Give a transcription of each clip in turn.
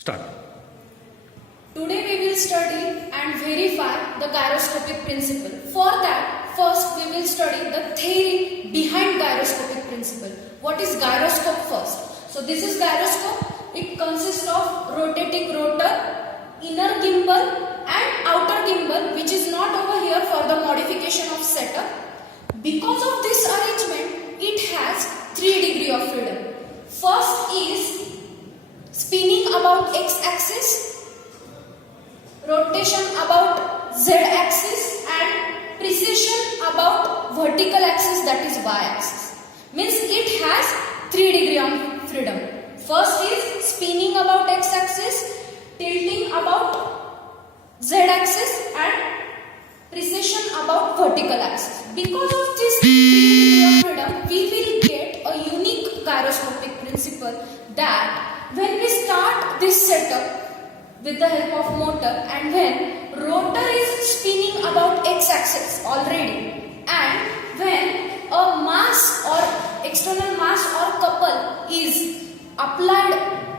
Start. Today we will study and verify the gyroscopic principle. For that, first we will study the theory behind gyroscopic principle. What is gyroscope first? So this is gyroscope. It consists of rotating rotor, inner gimbal and outer gimbal, which is not over here for the modification of setup. Because of this arrangement, it has 3 degrees of freedom. First is spinning about x-axis, rotation about z-axis and precession about vertical axis, that is y-axis. Means it has 3 degrees of freedom. First is spinning about x-axis, tilting about z-axis and precession about vertical axis. Because of this 3 degrees of freedom, we will get a unique gyroscopic principle that when we start this setup with the help of motor and when rotor is spinning about x-axis already and when a mass or external mass or couple is applied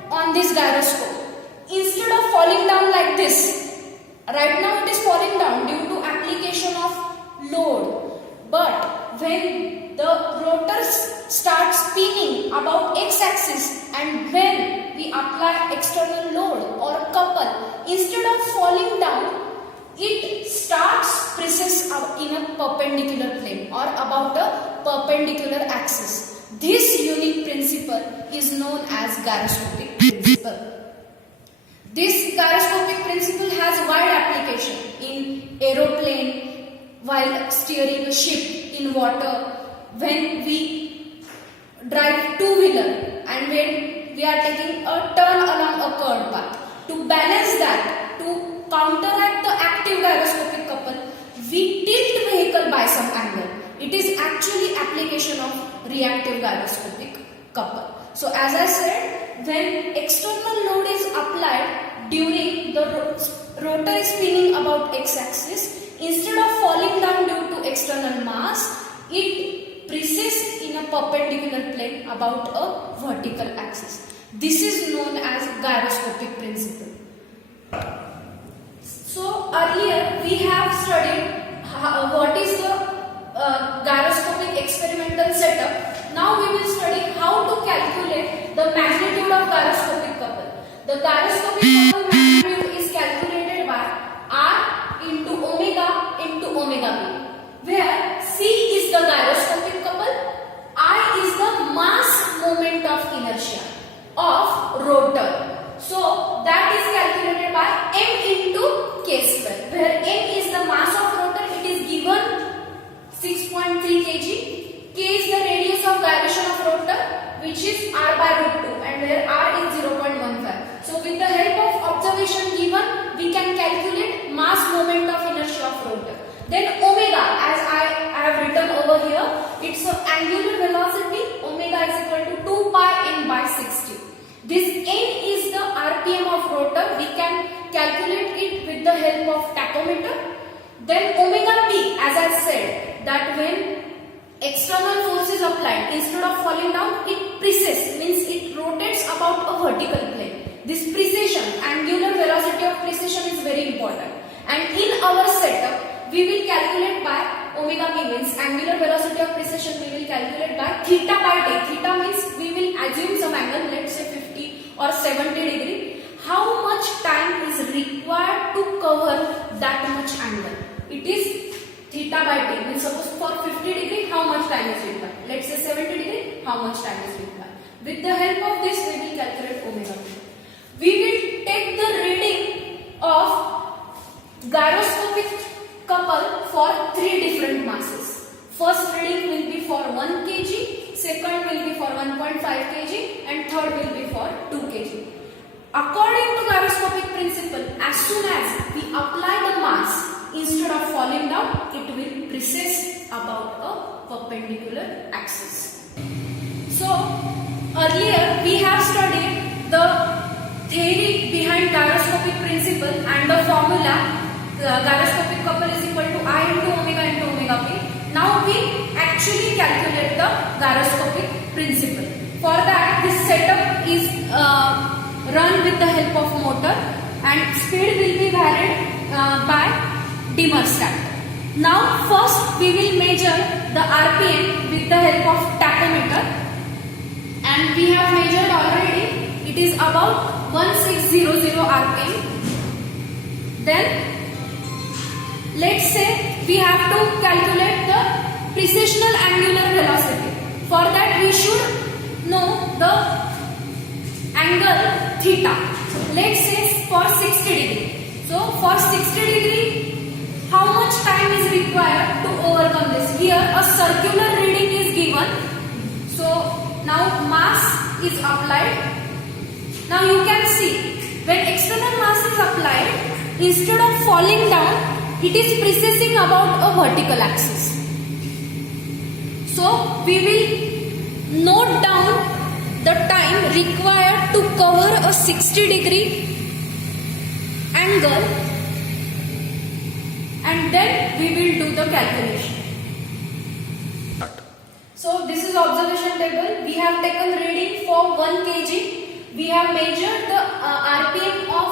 on this gyroscope, instead of falling down like this, right now it is falling down due to application of load, but when the rotors start spinning about x-axis and when we apply external load or couple, instead of falling down, it starts precess in a perpendicular plane or about a perpendicular axis. This unique principle is known as gyroscopic principle. This gyroscopic principle has wide application in aeroplane, while steering a ship in water, when we drive two-wheeler and when we are taking a turn along a curved path. To balance that, to counteract the active gyroscopic couple, we tilt vehicle by some angle. It is actually application of reactive gyroscopic couple. So as I said, when external load is applied during the rotor is spinning about x-axis, instead of falling down due to external mass, it precesses in a perpendicular plane about a vertical axis. This is known as gyroscopic principle. So earlier we have studied what is the gyroscopic experimental setup. Now we will study how to calculate the magnitude of gyroscopic couple. The gyroscopic couple magnitude is calculated by R into omega B, where C is the gyroscopic couple, I is the mass moment of inertia of rotor. So that is calculated by m into k square, where m is the mass of rotor, it is given 6.3 kg, k is the radius of gyration of rotor, which is r by root 2, and where r is 0.15. So with the help of observation given, we can calculate mass moment of inertia of rotor. Then omega, as I have written over here, it's an angular velocity. Omega is equal to 2 pi n by 60. This n is the RPM of rotor. We can calculate it with the help of tachometer. Then omega p, as I said, that when external force is applied, instead of falling down, it precesses, means it rotates about a vertical plane. This precession, angular velocity of precession is very important. And in our setup, we will calculate by omega p, means angular velocity of precession we will calculate by theta by t. Theta means we will assume some angle, let's say 50 or 70 degree. How much time is required to cover that much angle? It is theta by t, means suppose for 50 degree, how much time is required? Let's say 70 degree, how much time is required? With the help of this, we will calculate omega p. We will take the reading of gyroscopic couple for 3 different masses. First reading will be for 1 kg, second will be for 1.5 kg and third will be for 2 kg. According to gyroscopic principle, as soon as we apply the mass, instead of falling down, it will precess about a perpendicular axis. So earlier we have studied the theory behind gyroscopic principle and the formula. The gyroscopic couple is equal to I into omega p. Now we actually calculate the gyroscopic principle. For that, this setup is run with the help of motor, and speed will be varied by dimmer stack. Now first we will measure the RPM with the help of tachometer, and we have measured already. It is about 1600 RPM. Then let's say we have to calculate the precessional angular velocity. For that we should know the angle theta. Let's say for 60 degree. So for 60 degree, how much time is required to overcome this? Here a circular reading is given. So now mass is applied. Now you can see when external mass is applied, instead of falling down, it is precessing about a vertical axis. So we will note down the time required to cover a 60-degree angle, and then we will do the calculation. So this is observation table. We have taken reading for 1 kg. We have measured the RPM of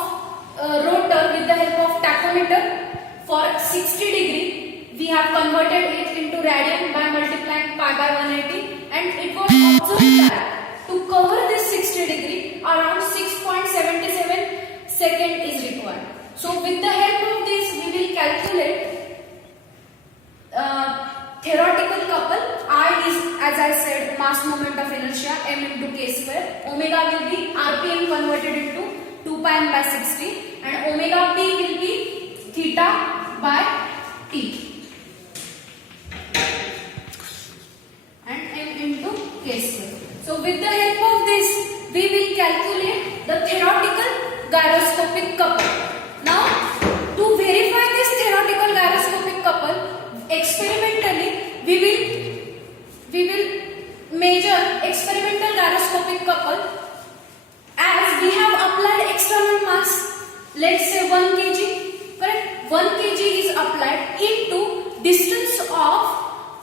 rotor with the help of tachometer. For 60 degree, we have converted it into radian by multiplying pi by 180, and it was observed that to cover this 60 degree, around 6.77 second is required. So with the help of this, we will calculate theoretical couple. I is, as I said, mass moment of inertia, m into k square. Omega will be RPM converted into 2 pi by 60, and omega p will be theta by t, and m into k square. So with the help of this, we will calculate the theoretical gyroscopic couple. Now to verify this theoretical gyroscopic couple, experimentally we will measure experimental gyroscopic couple as we have applied external mass. Let's say 1 kg. Correct? 1 kg is applied into distance of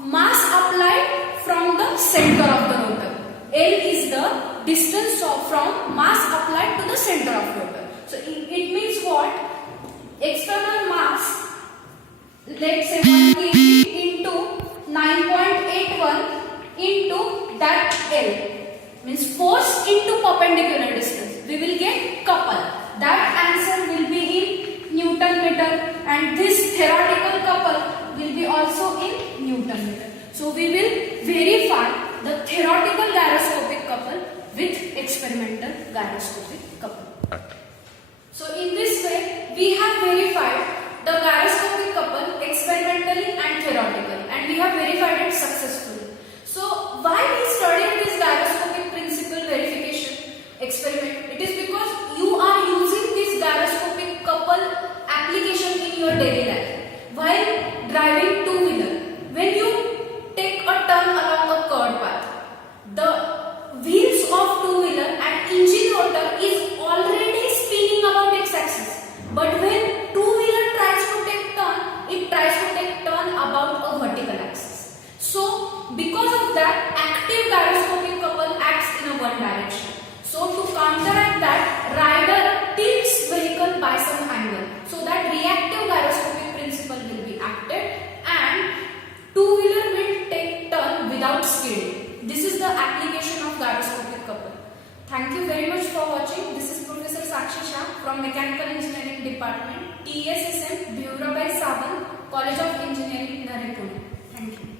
mass applied from the center of the rotor. L is the distance from mass applied to the center of rotor. So it means what? External mass, let's say 1 kg into 9.81 into that L, means force into perpendicular distance. We will get couple. That answer will be in Newton meter, and this theoretical couple will be also in Newton meter. So we will verify the theoretical gyroscopic couple with experimental gyroscopic couple. So in this way, we have verified the gyroscopic couple experimentally and theoretically, and we have verified it successfully. So why we studied this gyroscopic principle verification experiment? It is because you are using this gyroscopic couple application in your daily life while driving two-wheeler. When you take a turn along a curved path, the wheels of two-wheeler and engine rotor is already spinning about x-axis. But when two-wheeler tries to take turn, it tries to take turn about a vertical axis. So because of that, active gyroscopic couple acts in a one direction. So to counteract that, rider tilts vehicle by some angle, so that reactive gyroscopic principle will be acted and two-wheeler will take turn without skidding. This is the application of gyroscopic couple. Thank you very much for watching. This is Professor Sakshi Shah from Mechanical Engineering Department, TSSM, Bhiwrabai Saban, College of Engineering, Narre, Pune. Thank you.